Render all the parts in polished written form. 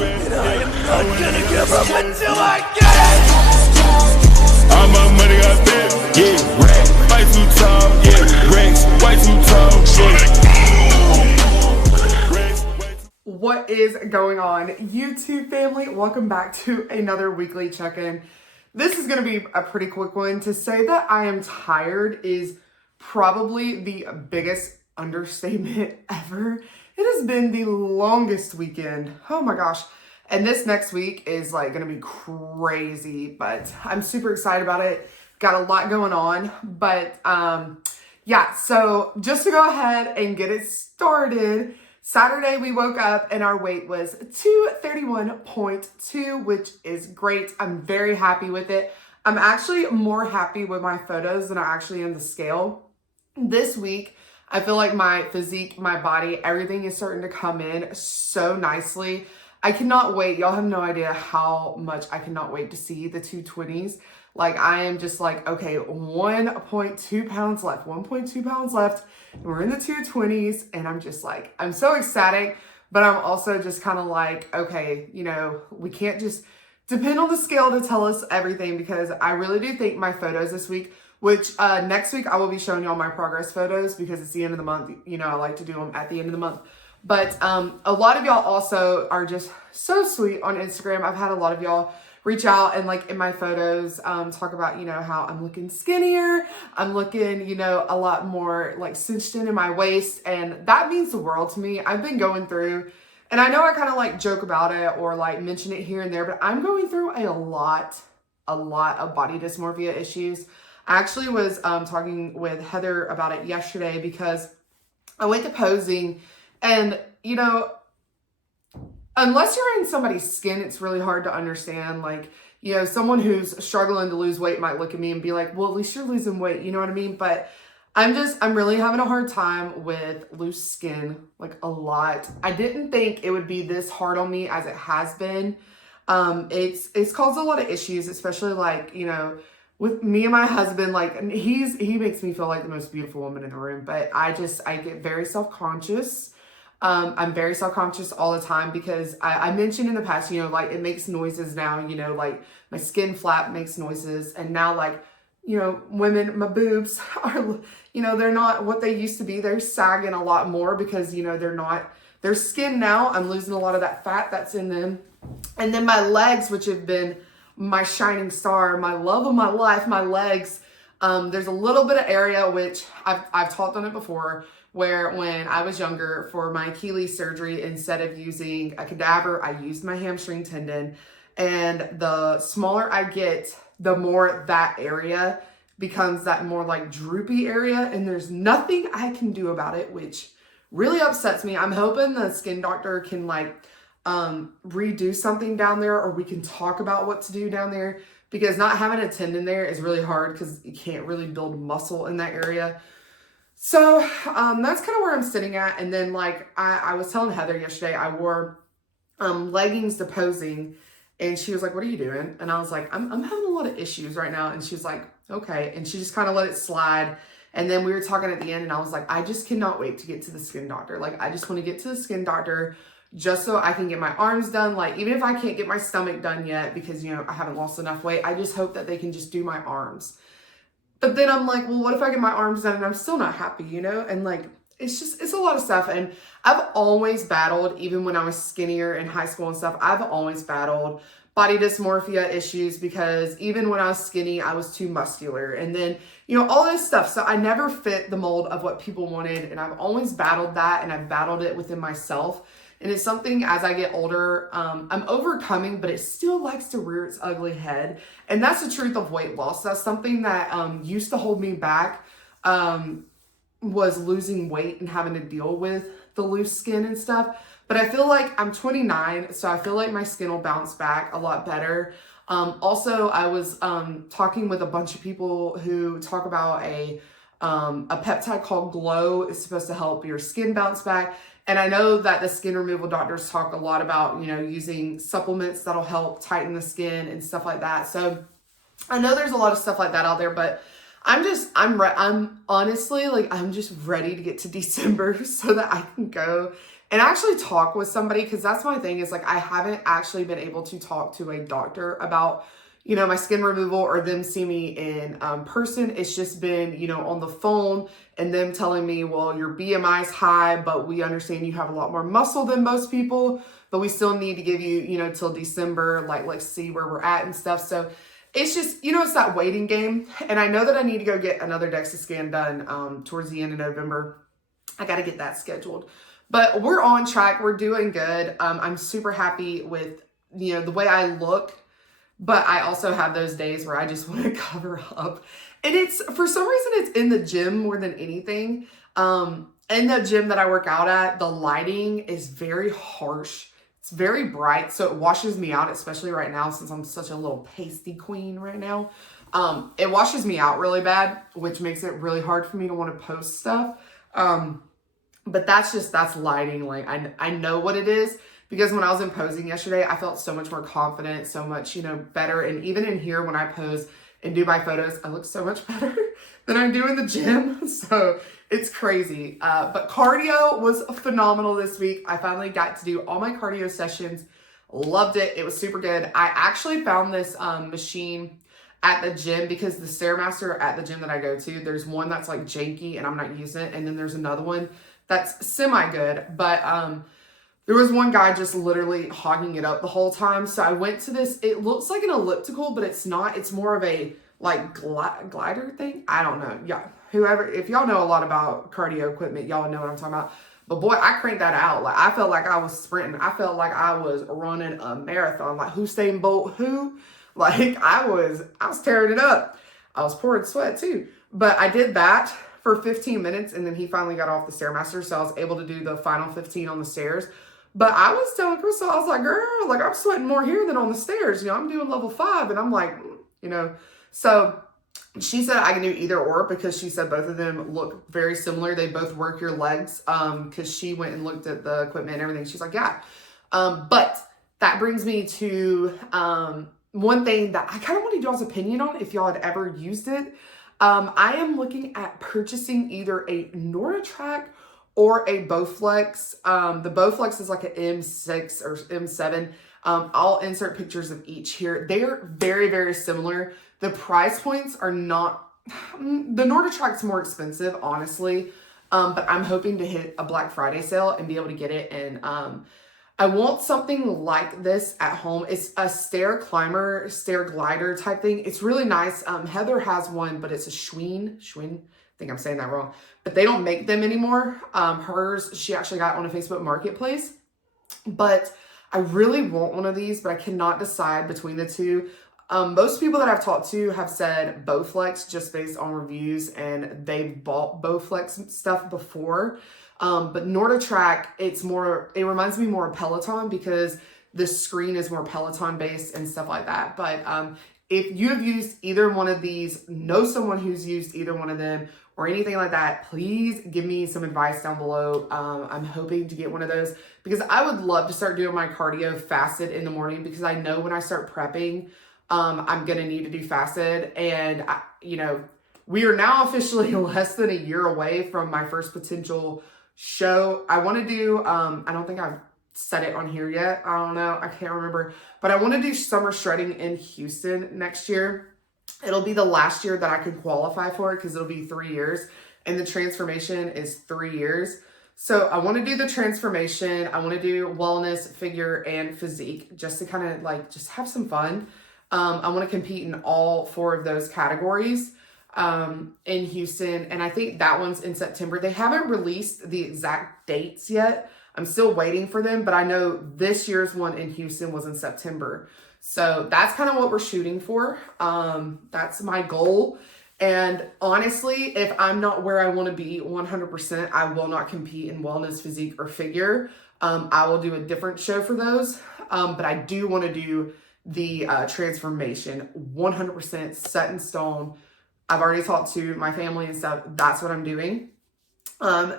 And I am not gonna give up until I get it. All my money got big, yeah, racks, way too tall, yeah, racks, way too tall, yeah. What is going on, YouTube family? Welcome back to another weekly check-in. This is going to be a pretty quick one. To say that I am tired is probably the biggest understatement ever. It has been the longest weekend. Oh my gosh. And this next week is like going to be crazy, but I'm super excited about it. Got a lot going on, but yeah, so just to go ahead and get it started, Saturday we woke up and our weight was 231.2, which is great. I'm very happy with it. I'm actually more happy with my photos than I actually am the scale. This week, I feel like my physique, my body, everything is starting to come in so nicely. I cannot wait. Y'all have no idea how much I cannot wait to see the 220s. Like, I am just like, okay, 1.2 pounds left, 1.2 pounds left. And we're in the 220s and I'm just like, I'm so ecstatic, but I'm also just kind of like, okay, you know, we can't just depend on the scale to tell us everything, because I really do think my photos this week, which next week I will be showing y'all my progress photos because it's the end of the month. You know, I like to do them at the end of the month. But a lot of y'all also are just so sweet on Instagram. I've had a lot of y'all reach out and like in my photos talk about, you know, how I'm looking skinnier. I'm looking, you know, a lot more like cinched in my waist. And that means the world to me. I've been going through, and I know I kind of like joke about it or like mention it here and there, but I'm going through a lot of body dysmorphia issues. I actually was talking with Heather about it yesterday because I went to posing, and, you know, unless you're in somebody's skin, it's really hard to understand. Like, you know, someone who's struggling to lose weight might look at me and be like, well, at least you're losing weight. You know what I mean? But I'm really having a hard time with loose skin, like a lot. I didn't think it would be this hard on me as it has been. It's caused a lot of issues, especially like, you know, with me and my husband. Like, he makes me feel like the most beautiful woman in the room, but I get very self-conscious. I'm very self-conscious all the time because I mentioned in the past, you know, like it makes noises now, you know, like my skin flap makes noises. And now, like, you know, women, my boobs are, you know, they're not what they used to be. They're sagging a lot more because, you know, their skin now, I'm losing a lot of that fat that's in them. And then my legs, which have been my shining star, my love of my life, my legs, there's a little bit of area, which I've talked on it before, where when I was younger for my Achilles surgery, instead of using a cadaver, I used my hamstring tendon. And the smaller I get, the more that area becomes that more like droopy area. And there's nothing I can do about it, which really upsets me. I'm hoping the skin doctor can like redo something down there, or we can talk about what to do down there, because not having a tendon there is really hard because you can't really build muscle in that area. So that's kind of where I'm sitting at. And then like I was telling Heather yesterday, I wore leggings to posing, and she was like, what are you doing? And I was like, I'm having a lot of issues right now. And she was like, okay. And she just kind of let it slide. And then we were talking at the end, and I was like, I just cannot wait to get to the skin doctor. Like, I just want to get to the skin doctor just so I can get my arms done. Like, even if I can't get my stomach done yet because, you know, I haven't lost enough weight, I just hope that they can just do my arms. But then I'm like, well, what if I get my arms done and I'm still not happy, you know? And like, it's a lot of stuff. And I've always battled, even when I was skinnier in high school and stuff, I've always battled body dysmorphia issues, because even when I was skinny, I was too muscular. And then, you know, all this stuff. So I never fit the mold of what people wanted. And I've always battled that, and I've battled it within myself. And it's something as I get older, I'm overcoming, but it still likes to rear its ugly head. And that's the truth of weight loss. That's something that used to hold me back, was losing weight and having to deal with the loose skin and stuff. But I feel like I'm 29, so I feel like my skin will bounce back a lot better. Also, I was talking with a bunch of people who talk about a peptide called Glow. It's supposed to help your skin bounce back. And I know that the skin removal doctors talk a lot about, you know, using supplements that'll help tighten the skin and stuff like that. So I know there's a lot of stuff like that out there, but I'm honestly like, I'm just ready to get to December so that I can go and actually talk with somebody. Cause that's my thing is like, I haven't actually been able to talk to a doctor about, you know, my skin removal or them see me in person. It's just been, you know, on the phone and them telling me, well, your BMI is high, but we understand you have a lot more muscle than most people, but we still need to give you, you know, till December, like, let's see where we're at and stuff. So it's just, you know, it's that waiting game. And I know that I need to go get another DEXA scan done towards the end of November. I got to get that scheduled. But we're on track. We're doing good. I'm super happy with, you know, the way I look. But I also have those days where I just want to cover up. And it's, for some reason, it's in the gym more than anything. In the gym that I work out at, the lighting is very harsh. It's very bright, so it washes me out, especially right now since I'm such a little pasty queen right now. It washes me out really bad, which makes it really hard for me to want to post stuff. But that's lighting. Like, I know what it is because when I was in posing yesterday, I felt so much more confident, so much, you know, better. And even in here, when I pose and do my photos, I look so much better than I do in the gym. So it's crazy. But cardio was phenomenal this week. I finally got to do all my cardio sessions. Loved it. It was super good. I actually found this machine at the gym because the Stairmaster at the gym that I go to, there's one that's like janky and I'm not using it. And then there's another one that's semi-good. But there was one guy just literally hogging it up the whole time. So I went to this, it looks like an elliptical, but it's not. It's more of a like glider thing. I don't know. Yeah. Whoever, if y'all know a lot about cardio equipment, y'all know what I'm talking about. But boy, I cranked that out. Like, I felt like I was sprinting. I felt like I was running a marathon. Like, Usain Bolt, who? Like, I was tearing it up. I was pouring sweat too. But I did that for 15 minutes and then he finally got off the Stairmaster. So I was able to do the final 15 on the stairs. But I was telling Crystal, I was like, girl, like, I'm sweating more here than on the stairs. You know, I'm doing level 5 and I'm like, you know, so she said I can do either or because she said both of them look very similar. They both work your legs because she went and looked at the equipment and everything. She's like, yeah. But that brings me to one thing that I kind of wanted y'all's opinion on if y'all had ever used it. I am looking at purchasing either a NordicTrack or a Bowflex. The Bowflex is like an M6 or M7. I'll insert pictures of each here. They are very, very similar. The price points are not, the NordicTrack's more expensive, honestly. But I'm hoping to hit a Black Friday sale and be able to get it. And I want something like this at home. It's a stair climber, stair glider type thing. It's really nice. Heather has one, but it's a Schwinn. I think I'm saying that wrong. But they don't make them anymore. Hers, she actually got on a Facebook Marketplace. But I really want one of these, but I cannot decide between the two. Most people that I've talked to have said Bowflex just based on reviews and they've bought Bowflex stuff before. But NordicTrack, it reminds me more of Peloton because the screen is more Peloton based and stuff like that. But if you have used either one of these, know someone who's used either one of them or anything like that, please give me some advice down below. I'm hoping to get one of those because I would love to start doing my cardio fasted in the morning because I know when I start prepping, I'm going to need to do fasted. And, you know, we are now officially less than a year away from my first potential show. I want to do, I don't think I've said it on here yet. I don't know. I can't remember. But I want to do summer shredding in Houston next year. It'll be the last year that I could qualify for it because it'll be 3 years. And the transformation is 3 years. So I want to do the transformation. I want to do wellness, figure, and physique just to kind of like just have some fun. I want to compete in all 4 of those categories in Houston. And I think that one's in September. They haven't released the exact dates yet. I'm still waiting for them, but I know this year's one in Houston was in September. So that's kind of what we're shooting for. That's my goal. And honestly, if I'm not where I want to be 100%, I will not compete in wellness, physique, or figure. I will do a different show for those. But I do want to do the transformation 100% set in stone. I've already talked to my family and stuff. That's what I'm doing.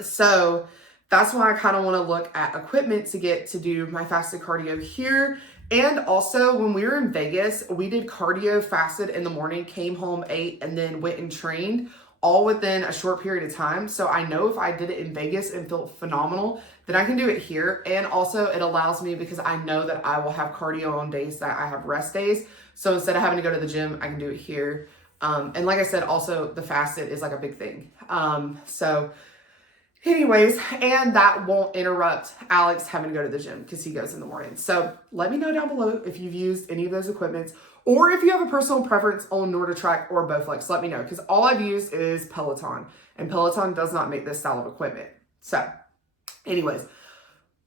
So that's why I kind of want to look at equipment to get to do my fasted cardio here. And also, when we were in Vegas, we did cardio, fasted in the morning, came home, ate, and then went and trained all within a short period of time. So I know if I did it in Vegas and felt phenomenal, then I can do it here. And also it allows me, because I know that I will have cardio on days that I have rest days. So instead of having to go to the gym, I can do it here. And like I said, also the fasted is like a big thing. So anyways, and that won't interrupt Alex having to go to the gym because he goes in the morning. So let me know down below if you've used any of those equipments, or if you have a personal preference on NordicTrack or Bowflex. Let me know, because all I've used is Peloton, and Peloton does not make this style of equipment. So anyways,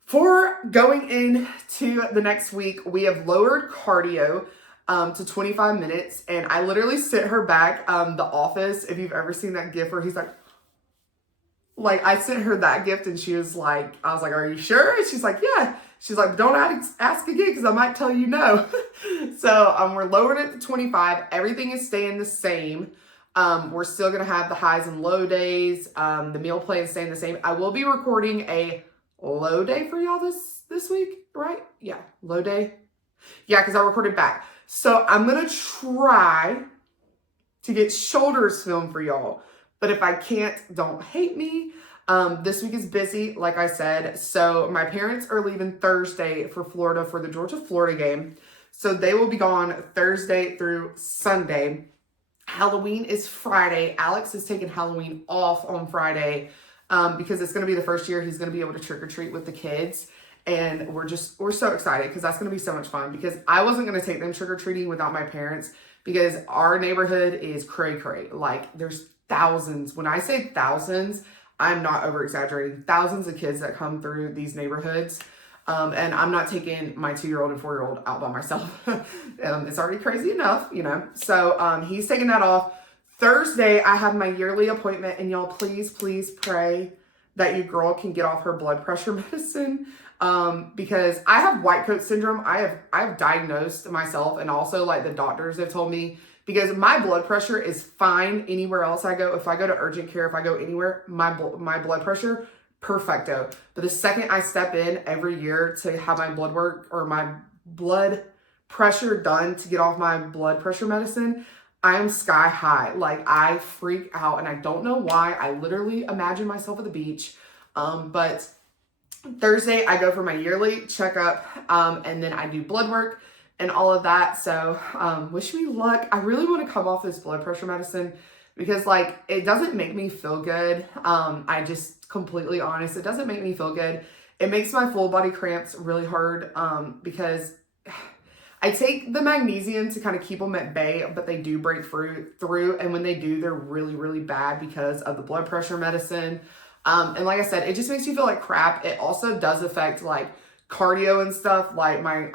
for going into the next week, we have lowered cardio to 25 minutes. And I literally sent her back The Office, if you've ever seen that gif where he's like, I sent her that gift, and she was like, I was like, are you sure? And she's like, yeah. She's like, don't ask again, because I might tell you no. So we're lowered it to 25. Everything is staying the same. We're still going to have the highs and low days. The meal plan is staying the same. I will be recording a low day for y'all this week, right? Yeah, low day. Yeah, because I recorded back. So I'm going to try to get shoulders filmed for y'all. But if I can't, don't hate me. This week is busy, like I said. So my parents are leaving Thursday for Florida for the Georgia-Florida game. So they will be gone Thursday through Sunday. Halloween is Friday. Alex is taking Halloween off on Friday because it's going to be the first year he's going to be able to trick-or-treat with the kids. And we're so excited because that's going to be so much fun, because I wasn't going to take them trick-or-treating without my parents, because our neighborhood is cray-cray. Like, there's thousands. When I say thousands, I'm not over-exaggerating. Thousands of kids that come through these neighborhoods. And I'm not taking my 2-year-old and 4-year-old out by myself. It's already crazy enough, you know. So he's taking that off. Thursday, I have my yearly appointment. And y'all, please, please pray that your girl can get off her blood pressure medicine. Because I have white coat syndrome. I've diagnosed myself, and also like the doctors have told me, because my blood pressure is fine anywhere else I go. If I go to urgent care, if I go anywhere, my blood pressure, perfecto. But the second I step in every year to have my blood work or my blood pressure done to get off my blood pressure medicine, I am sky high. Like, I freak out, and I don't know why. I literally imagine myself at the beach. But Thursday, I go for my yearly checkup, and then I do blood work and all of that. So wish me luck. I really want to come off this blood pressure medicine, because like, it doesn't make me feel good. I just completely honest, it doesn't make me feel good. It makes my full body cramps really hard, because I take the magnesium to kind of keep them at bay, but they do break through. And when they do, they're really, really bad because of the blood pressure medicine. And like I said, it just makes you feel like crap. It also does affect like cardio and stuff. Like my,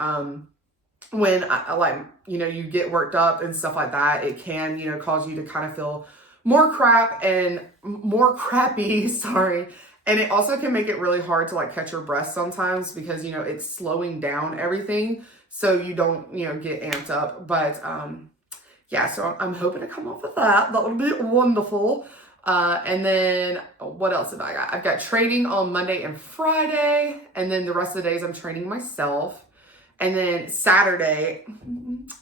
when like, you know, you get worked up and stuff like that, it can, you know, cause you to kind of feel more crap and more crappy, sorry. And it also can make it really hard to like catch your breath sometimes, because, you know, it's slowing down everything. So you don't, you know, get amped up. But, yeah, so I'm hoping to come off with that. That would be wonderful. And then what else have I got? I've got training on Monday and Friday. And then the rest of the days I'm training myself. And then Saturday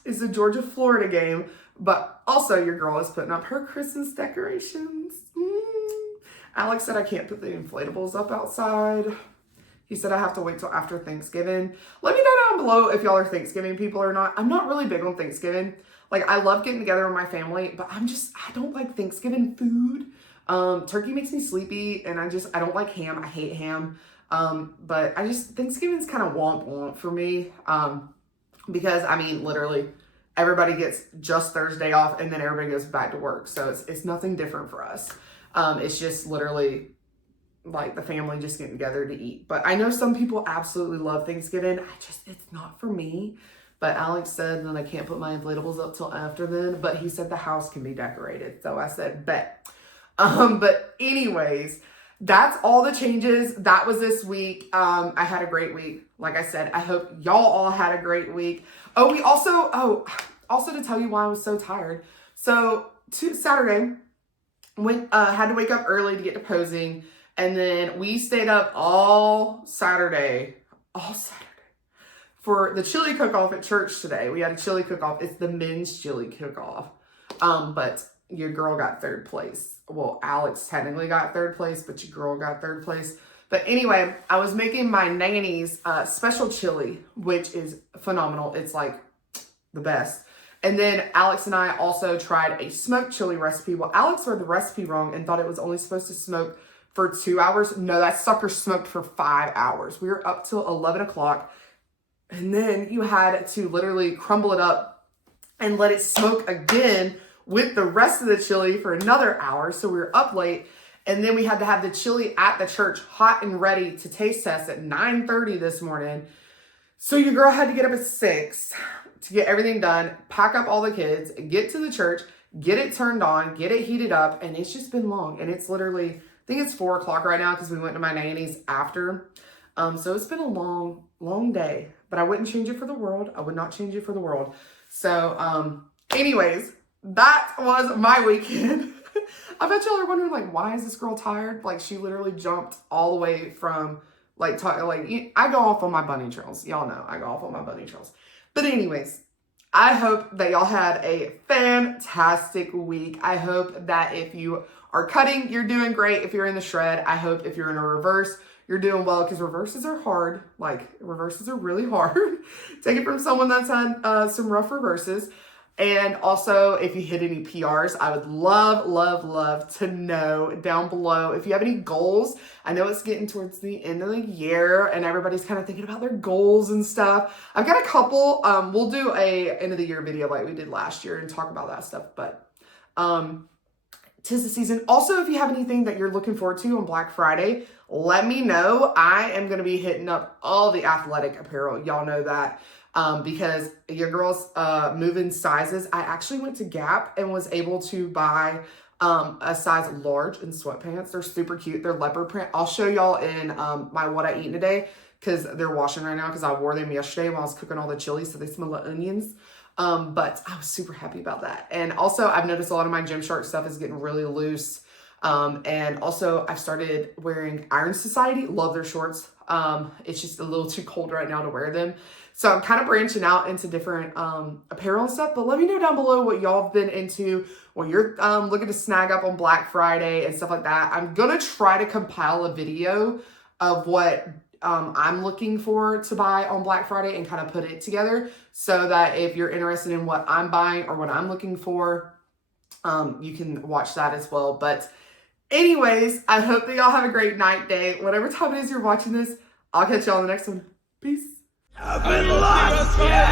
is the Georgia-Florida game. But also your girl is putting up her Christmas decorations. Alex said I can't put the inflatables up outside. He said I have to wait till after Thanksgiving. Let me know down below if y'all are Thanksgiving people or not. I'm not really big on Thanksgiving. Like, I love getting together with my family, but I don't like Thanksgiving food. Turkey makes me sleepy, and I don't like ham. I hate ham. But Thanksgiving's kind of womp for me. Because, I mean, literally, everybody gets just Thursday off, and then everybody goes back to work. So it's nothing different for us. It's just literally like the family just getting together to eat. But I know some people absolutely love Thanksgiving. It's not for me. But Alex said that I can't put my inflatables up till after then. But he said the house can be decorated. So I said, bet. But anyways, that's all the changes. That was this week. I had a great week. Like I said, I hope y'all all had a great week. Also to tell you why I was so tired. So Saturday, had to wake up early to get to posing. And then we stayed up all Saturday for the chili cook-off at church today. We had a chili cook-off. It's the men's chili cook-off. But your girl got third place. Well, Alex technically got third place, but your girl got third place. But anyway, I was making my nanny's special chili, which is phenomenal. It's like the best. And then Alex and I also tried a smoked chili recipe. Well, Alex read the recipe wrong and thought it was only supposed to smoke for 2 hours. No, that sucker smoked for 5 hours. We were up till 11 o'clock. And then you had to literally crumble it up and let it smoke again with the rest of the chili for another hour. So we were up late. And then we had to have the chili at the church hot and ready to taste test at 9:30 this morning. So your girl had to get up at 6 to get everything done, pack up all the kids, get to the church, get it turned on, get it heated up. And it's just been long. And it's literally, I think it's 4 o'clock right now because we went to my nanny's after. So it's been a long, long day. But I wouldn't change it for the world. I would not change it for the world. So anyways, that was my weekend. I bet y'all are wondering, like, why is this girl tired? Like, she literally jumped all the way from, I go off on my bunny trails. Y'all know I go off on my bunny trails. But anyways, I hope that y'all had a fantastic week. I hope that if you are cutting, you're doing great. If you're in the shred, I hope if you're in a reverse, you're doing well, because reverses are hard. Like, reverses are really hard. Take it from someone that's had some rough reverses. And also, if you hit any PRs, I would love, love, love to know down below. If you have any goals, I know it's getting towards the end of the year and everybody's kind of thinking about their goals and stuff. I've got a couple. We'll do a end of the year video like we did last year and talk about that stuff. But 'tis the season. Also, if you have anything that you're looking forward to on Black Friday, let me know. I am going to be hitting up all the athletic apparel. Y'all know that. Because your girl's moving sizes. I actually went to Gap and was able to buy a size large in sweatpants. They're super cute. They're leopard print. I'll show y'all in my what I eat today, because they're washing right now because I wore them yesterday while I was cooking all the chili, so they smell like onions. But I was super happy about that. And also, I've noticed a lot of my Gymshark stuff is getting really loose. And also, I've started wearing Iron Society. Love their shorts. It's just a little too cold right now to wear them. So I'm kind of branching out into different apparel and stuff. But let me know down below what y'all have been into, what you're looking to snag up on Black Friday and stuff like that. I'm going to try to compile a video of what I'm looking for to buy on Black Friday and kind of put it together, so that if you're interested in what I'm buying or what I'm looking for, you can watch that as well. But anyways, I hope that y'all have a great night, day, whatever time it is you're watching this. I'll catch y'all in the next one. Peace. I've been lost, yeah.